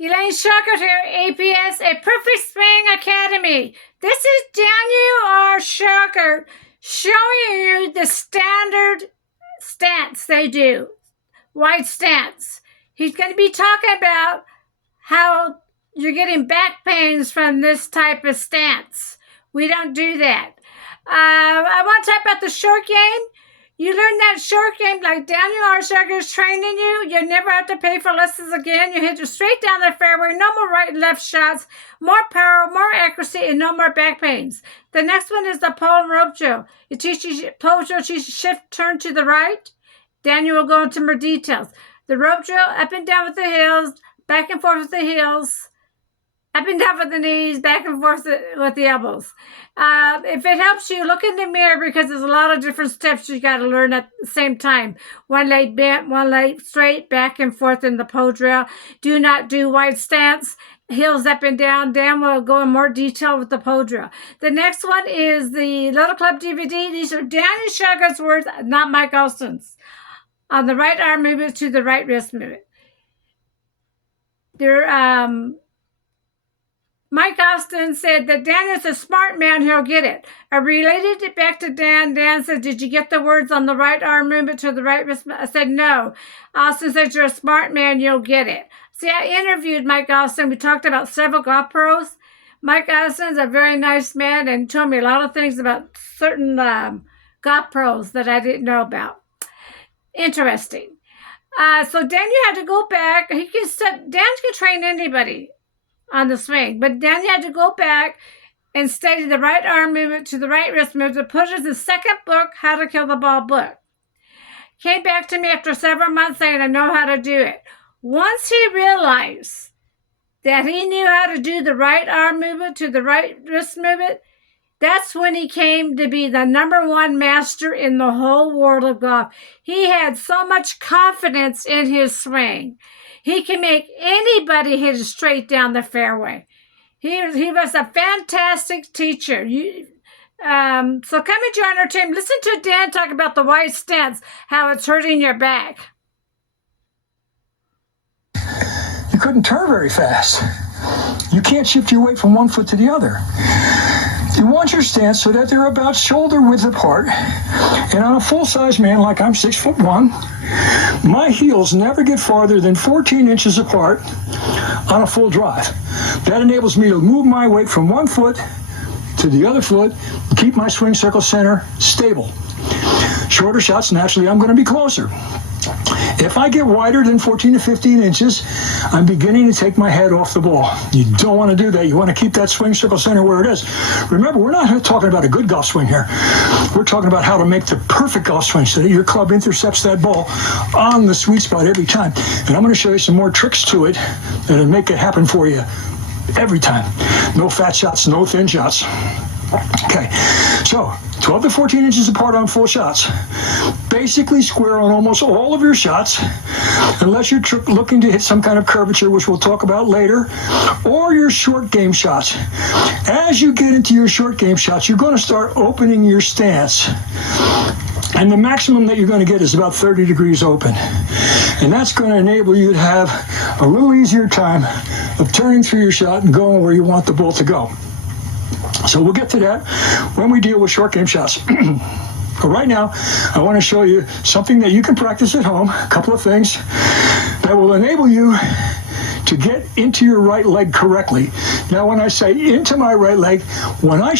Elaine Shauger here, APS, a Perfect Swing Academy. This is Daniel R. Shauger showing you the standard stance they do, wide stance. He's going to be talking about how you're getting back pains from this type of stance. We don't do that. I want to talk about the short game. You learn that short game like Daniel R. Shauger is training you. You never have to pay for lessons again. You hit it straight down the fairway. No more right and left shots. More power, more accuracy, and no more back pains. The next one is the pole and rope drill. It teaches you, pole drill teaches you shift, turn to the right. Daniel will go into more details. The rope drill, up and down with the heels, back and forth with the heels, up and down with the knees, back and forth with the elbows. If it helps you, look in the mirror because there's a lot of different steps you got to learn at the same time. One leg bent, one leg straight, back and forth in the pole drill. Do not do wide stance, heels up and down. Dan will go in more detail with the pole drill. The next one is the Little Club DVD. These are Daniel Shauger's words, not Mike Austin's. On the right arm movement to the right wrist movement. Mike Austin said that Daniel's a smart man, he'll get it. I related it back to Dan. Dan said, did you get the words on the right arm movement to the right wrist? I said, no. Austin said, you're a smart man, you'll get it. See, I interviewed Mike Austin. We talked about several golf pros. Mike Austin's a very nice man and told me a lot of things about certain golf pros that I didn't know about. Interesting. So Daniel had to go back. Dan can train anybody on the swing, but Daniel had to go back and study the right arm movement to the right wrist movement to put it in the second book, How to Kill the Ball book. Came back to me after several months saying, I know how to do it. Once he realized that he knew how to do the right arm movement to the right wrist movement, that's when he came to be the #1 master in the whole world of golf. He had so much confidence in his swing. He can make anybody hit it straight down the fairway. He was a fantastic teacher. So come and join our team. Listen to Dan talk about the wide stance, how it's hurting your back. You couldn't turn very fast. You can't shift your weight from one foot to the other. You want your stance so that they're about shoulder width apart. And on a full-size man like I'm 6'1", my heels never get farther than 14 inches apart on a full drive. That enables me to move my weight from one foot to the other foot and keep my swing circle center stable. Shorter shots, naturally, I'm going to be closer. If I get wider than 14 to 15 inches, I'm beginning to take my head off the ball. You don't want to do that. You want to keep that swing circle center where it is. Remember, we're not talking about a good golf swing here. We're talking about how to make the perfect golf swing so that your club intercepts that ball on the sweet spot every time. And I'm going to show you some more tricks to it that'll make it happen for you every time. No fat shots, no thin shots. Okay, so 12 to 14 inches apart on full shots. Basically square on almost all of your shots, unless you're looking to hit some kind of curvature, which we'll talk about later, or your short game shots. As you get into your short game shots, you're going to start opening your stance. And the maximum that you're going to get is about 30 degrees open. And that's going to enable you to have a little easier time of turning through your shot and going where you want the ball to go. So we'll get to that when we deal with short game shots. But right now, I want to show you something that you can practice at home, a couple of things that will enable you to get into your right leg correctly. Now, when I say into my right leg, when I